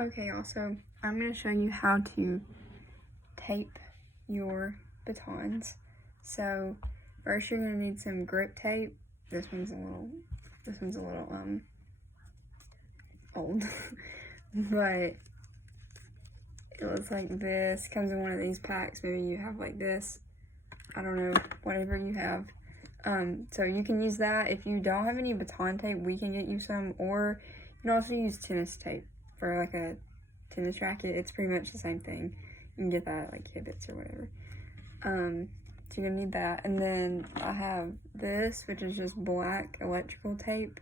Okay, also, I'm going to show you how to tape your batons. So, first you're going to need some grip tape. This one's a little old, but it looks like this. Comes in one of these packs. Maybe you have like this. I don't know, whatever you have. So you can use that. If you don't have any baton tape, we can get you some, or you can also use tennis tape for like a tennis racket. It's pretty much the same thing. You can get that at like Kibitz or whatever. So you're gonna need that. And then I have this, which is just black electrical tape.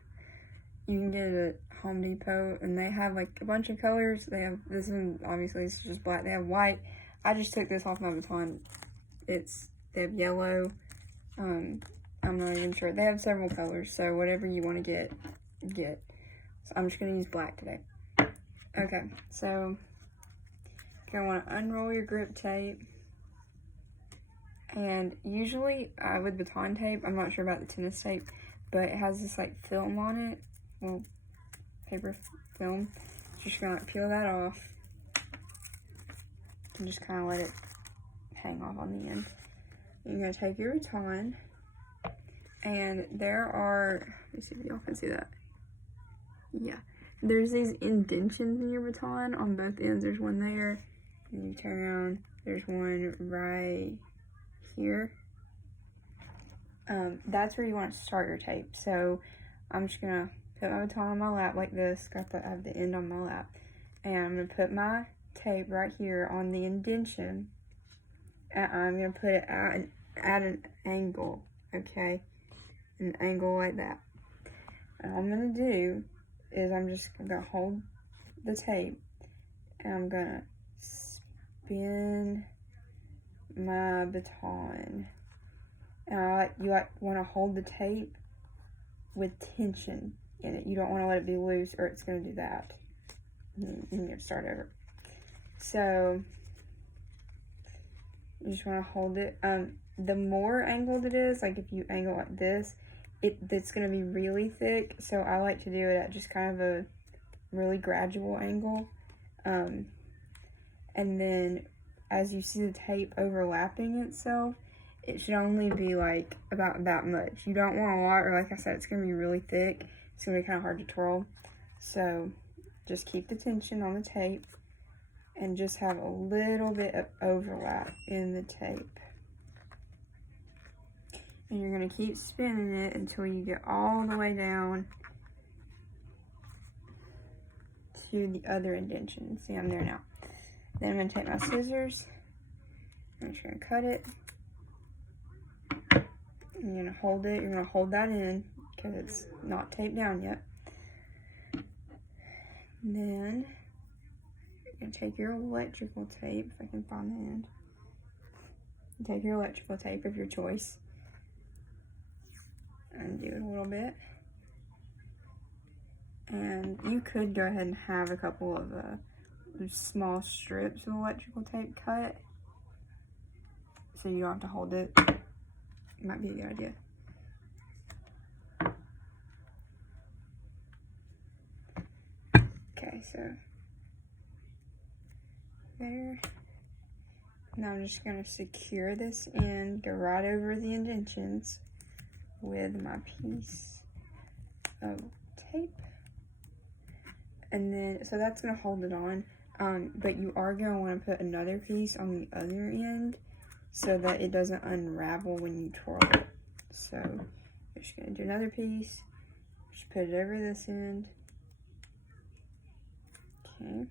You can get it at Home Depot, and they have like a bunch of colors. They have this one, obviously it's just black. They have white. I just took this off my baton. They have yellow. I'm not even sure. They have several colors, so whatever you want to get. So I'm just gonna use black today. Okay, so you're gonna want to unroll your grip tape. And usually with baton tape, I'm not sure about the tennis tape, but it has this like film on it, well, paper film. Just gonna peel that off and just kind of let it hang off on the end. You're gonna take your baton, and there are, let me see if y'all can see that. Yeah, there's these indentions in your baton on both ends. There's one there, and you turn around, there's one right here. That's where you want to start your tape. So I'm just gonna put my baton on my lap like this. I have the end on my lap, and I'm gonna put my tape right here on the indention, and I'm gonna put it at an angle, okay, an angle like that. And all I'm gonna do is I'm just gonna hold the tape, and I'm gonna spin my baton. And you want to hold the tape with tension in it. You don't want to let it be loose, or it's going to do that. You need to start over. So you just want to hold it. The more angled it is, like if you angle like this, it's going to be really thick. So I like to do it at just kind of a really gradual angle. And then as you see the tape overlapping itself, it should only be like about that much. You don't want a lot, or like I said, it's going to be really thick. It's going to be kind of hard to twirl. So just keep the tension on the tape and just have a little bit of overlap in the tape. And you're going to keep spinning it until you get all the way down to the other indention. See, I'm there now. Then I'm going to take my scissors. I'm just going to cut it. I'm going to hold it. You're going to hold that in because it's not taped down yet. And then you're going to take your electrical tape, if I can find the end. Take your electrical tape of your choice. Undo it a little bit. And you could go ahead and have a couple of small strips of electrical tape cut, so you don't have to hold it. Might be a good idea. Okay, so there. Now I'm just going to secure this end, go right over the indentions with my piece of tape. And then, so that's going to hold it on. But you are going to want to put another piece on the other end so that it doesn't unravel when you twirl it. So you're just going to do another piece, just put it over this end. Okay.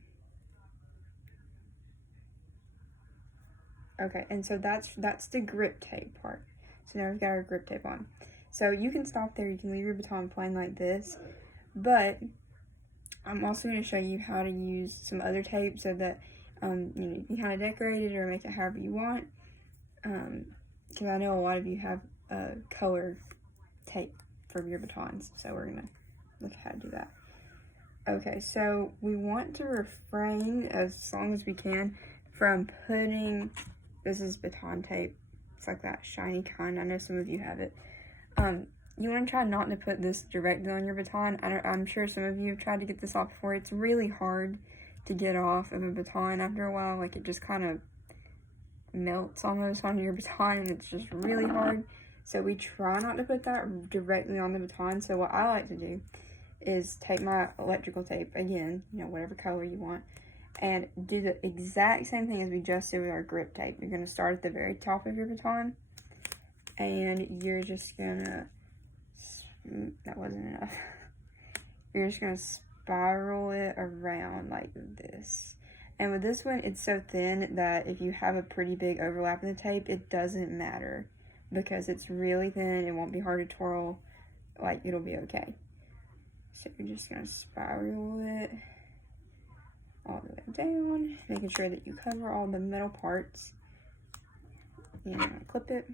Okay, and so that's the grip tape part. So now we've got our grip tape on. So you can stop there, you can leave your baton plain like this, but I'm also going to show you how to use some other tape so that you can kind of decorate it or make it however you want. Because I know a lot of you have color tape for your batons, so we're going to look at how to do that. Okay, so we want to refrain as long as we can from putting, this is baton tape, it's like that shiny kind, I know some of you have it. You want to try not to put this directly on your baton. I'm sure some of you have tried to get this off before. It's really hard to get off of a baton after a while. Like, it just kind of melts almost on your baton, and it's just really hard. So we try not to put that directly on the baton. So what I like to do is take my electrical tape, again, you know, whatever color you want, and do the exact same thing as we just did with our grip tape. You're going to start at the very top of your baton, and you're just going to, that wasn't enough. You're just going to spiral it around like this. And with this one, it's so thin that if you have a pretty big overlap in the tape, it doesn't matter because it's really thin. It won't be hard to twirl. Like, it'll be okay. So you're just going to spiral it all the way down, making sure that you cover all the metal parts. You're going to clip it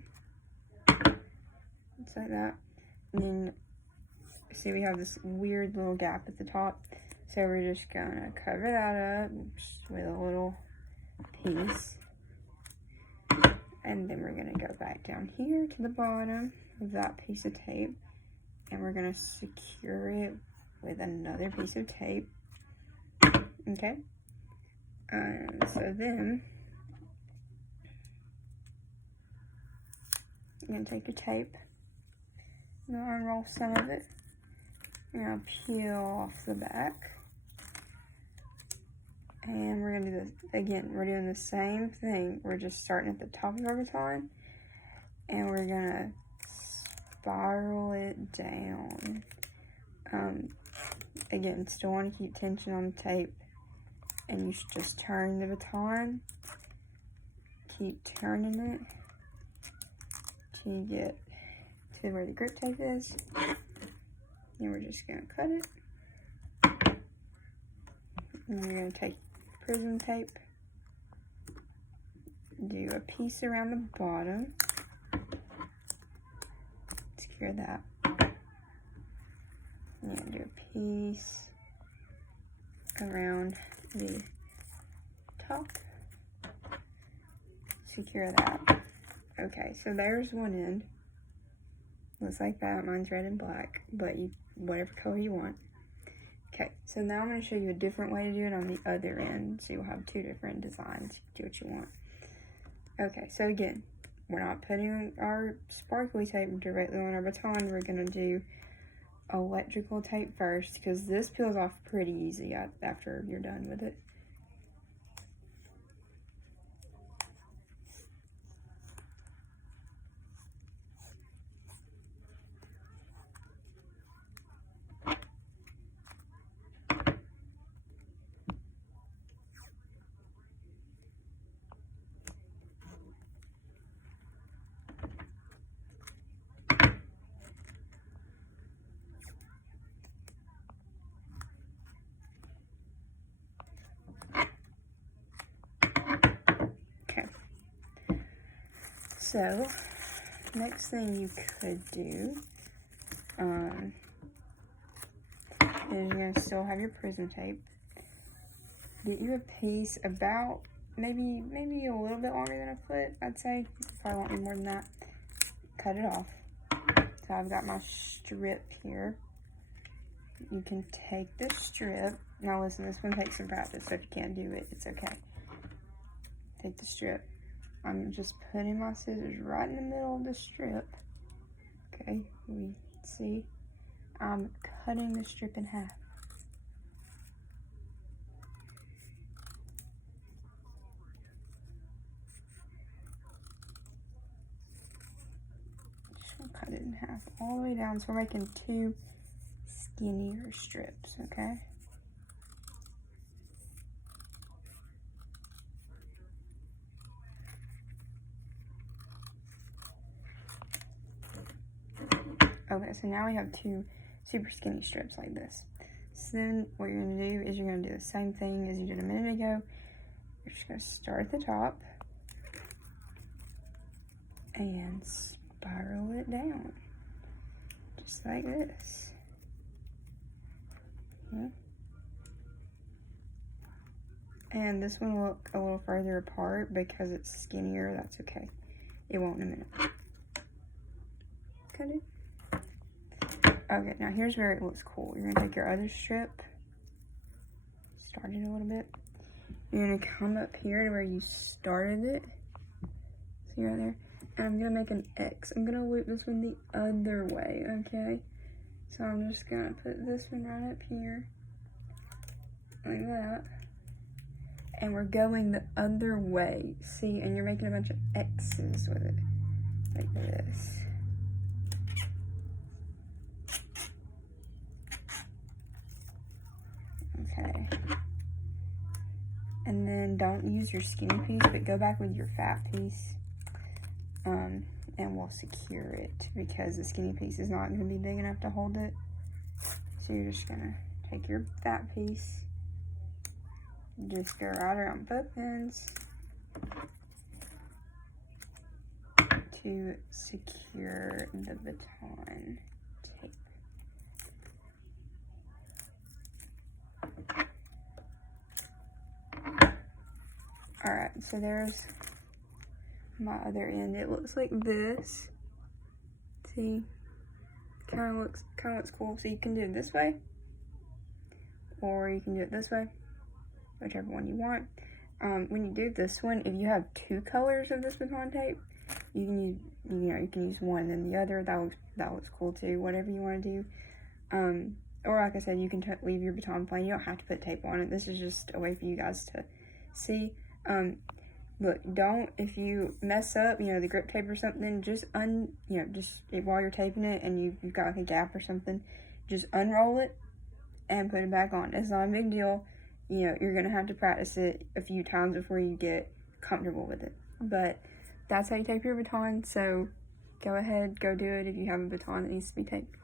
just like that. And then, see, we have this weird little gap at the top. So we're just going to cover that up with a little piece. And then we're going to go back down here to the bottom of that piece of tape. And we're going to secure it with another piece of tape. Okay. So then, you're going to take your tape. I'm going to unroll some of it. You're going to peel off the back. And we're going to do this again. We're doing the same thing. We're just starting at the top of our baton. And we're going to spiral it down. Again, still want to keep tension on the tape. And you should just turn the baton. Keep turning it till you get to where the grip tape is. Then we're just going to cut it. And you're going to take prism tape, do a piece around the bottom, secure that, and do a piece around the top, secure that. Okay, so there's one end. Looks like that. Mine's red and black, but you, whatever color you want. Okay, so now I'm going to show you a different way to do it on the other end. So you'll have two different designs. Do what you want. Okay, so again, we're not putting our sparkly tape directly on our baton. We're going to do electrical tape first because this peels off pretty easy after you're done with it. So, next thing you could do is you're going to still have your prism tape. Get you a piece about maybe a little bit longer than a foot, I'd say. You probably won't need more than that. Cut it off. So I've got my strip here. You can take this strip. Now listen, this one takes some practice, so if you can't do it, it's okay. Take the strip. I'm just putting my scissors right in the middle of the strip. Okay, we see. I'm cutting the strip in half. Just gonna cut it in half all the way down. So we're making two skinnier strips, okay? Okay, so now we have two super skinny strips like this. So then what you're going to do is you're going to do the same thing as you did a minute ago. You're just going to start at the top and spiral it down. Just like this. Okay. And this one will look a little further apart because it's skinnier. That's okay. It won't in a minute. Cut it. Okay, now here's where it looks cool. You're going to take your other strip, started a little bit. You're gonna come up here to where you started it. See right there? And I'm gonna make an X. I'm gonna loop this one the other way, okay? So I'm just gonna put this one right up here, like that. And we're going the other way, see? And you're making a bunch of X's with it, like this. Okay. And then don't use your skinny piece, but go back with your fat piece. And we'll secure it because the skinny piece is not going to be big enough to hold it. So you're just going to take your fat piece, just go right around both ends to secure the baton tape. Alright, so there's my other end. It looks like this. See? Kind of looks cool. So you can do it this way, or you can do it this way, whichever one you want. When you do this one, if you have two colors of this baton tape, you can use, you can use one and then the other. That looks cool too. Whatever you want to do. Or like I said, you can leave your baton plain. You don't have to put tape on it. This is just a way for you guys to see. Look, if you mess up, the grip tape or something, just while you're taping it and you've got like a gap or something, just unroll it and put it back on. It's not a big deal. You're gonna have to practice it a few times before you get comfortable with it. But that's how you tape your baton. So go ahead, go do it if you have a baton that needs to be taped.